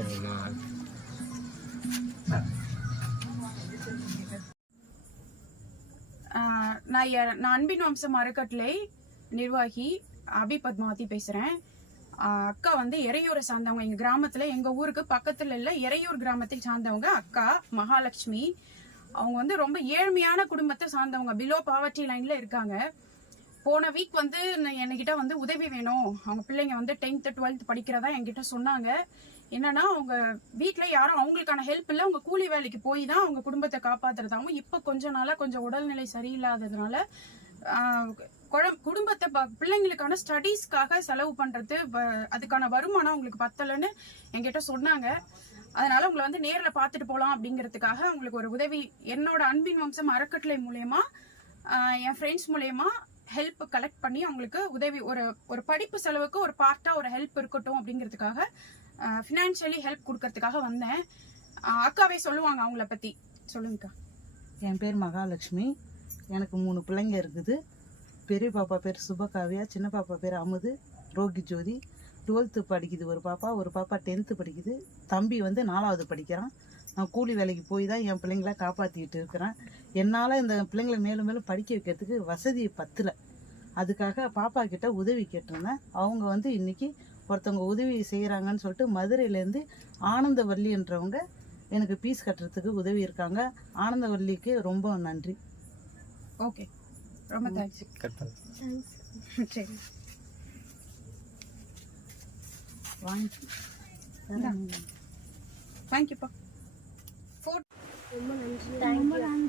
சரிம்மா நான் நான் அன்பின் வம்சம் அறக்கட்டளை நிர்வாகி அபி பத்மாவதி பேசுகிறேன் அக்கா வந்து எறையூரை சார்ந்தவங்க. எங்கள் கிராமத்தில் எங்கள் ஊருக்கு பக்கத்தில் இல்லை எறையூர் கிராமத்தை சார்ந்தவங்க அக்கா மகாலட்சுமி. அவங்க வந்து ரொம்ப ஏழ்மையான குடும்பத்தை சார்ந்தவங்க. பிலோ பாவர்ட்டி லைனில் இருக்காங்க. போன வீக் வந்து என்கிட்ட வந்து உதவி வேணும். அவங்க பிள்ளைங்க வந்து டென்த்து டுவெல்த் படிக்கிறதா என்கிட்ட சொன்னாங்க. என்னன்னா அவங்க வீட்டில் யாரும் அவங்களுக்கான ஹெல்ப் இல்லை. அவங்க கூலி வேலைக்கு போய் தான் அவங்க குடும்பத்தை காப்பாத்துறதாகவும் இப்போ கொஞ்ச நாளா கொஞ்சம் உடல்நிலை சரியில்லாததுனால குடும்பத்தை ப- பிள்ளைங்களுக்கான ஸ்டடீஸ்க்காக செலவு பண்றது அதுக்கான வருமானம் அவங்களுக்கு பத்தலைன்னு என்கிட்ட சொன்னாங்க. அதனால உங்களை வந்து நேரில் பார்த்துட்டு போகலாம் அப்படிங்கிறதுக்காக உங்களுக்கு ஒரு உதவி என்னோட அன்பின் வம்சம் அறக்கட்டளை மூலயமா என் ஃப்ரெண்ட்ஸ் மூலயமா ஹெல்ப் கலெக்ட் பண்ணி அவங்களுக்கு உதவி ஒரு ஒரு படிப்பு செலவுக்கு ஒரு பார்ட்டாக ஒரு ஹெல்ப் இருக்கட்டும் அப்படிங்கிறதுக்காக ஃபினான்ஷியலி ஹெல்ப் கொடுக்கறதுக்காக வந்தேன். அக்காவே சொல்லுவாங்க அவங்கள பற்றி சொல்லுங்கக்கா. என் பேர் மகாலட்சுமி. எனக்கு மூணு பிள்ளைங்க இருக்குது. பெரிய பாப்பா பேர் சுபகாவியா சின்ன பாப்பா பேர் அமுது ரோகி ஜோதி டுவெல்த்து படிக்குது. ஒரு பாப்பா ஒரு பாப்பா டென்த்து படிக்குது. தம்பி வந்து நாலாவது படிக்கிறான். நான் கூலி வேலைக்கு போய் தான் என் பிள்ளைங்கள காப்பாற்றிக்கிட்டு இருக்கிறேன். என்னால் இந்த பிள்ளைங்களை மேலும் மேலும் படிக்க வைக்கிறதுக்கு வசதி பத்தல. அதுக்காக பாப்பா கிட்ட உதவி கேட்டிருந்தேன். அவங்க வந்து இன்னைக்கு ஒருத்தவங்க உதவி செய்கிறாங்கன்னு சொல்லிட்டு மதுரையிலேருந்து ஆனந்தவல்லின்றவங்க எனக்கு பீஸ் கட்டுறதுக்கு உதவி இருக்காங்க. ஆனந்தவல்லிக்கு ரொம்ப நன்றி. ஓகே ரொம்ப தேங்க்ஸ் சரி. வாங்கி தேங்க்யூப்பா ரொம்ப நன்றி. ரொம்ப நன்றி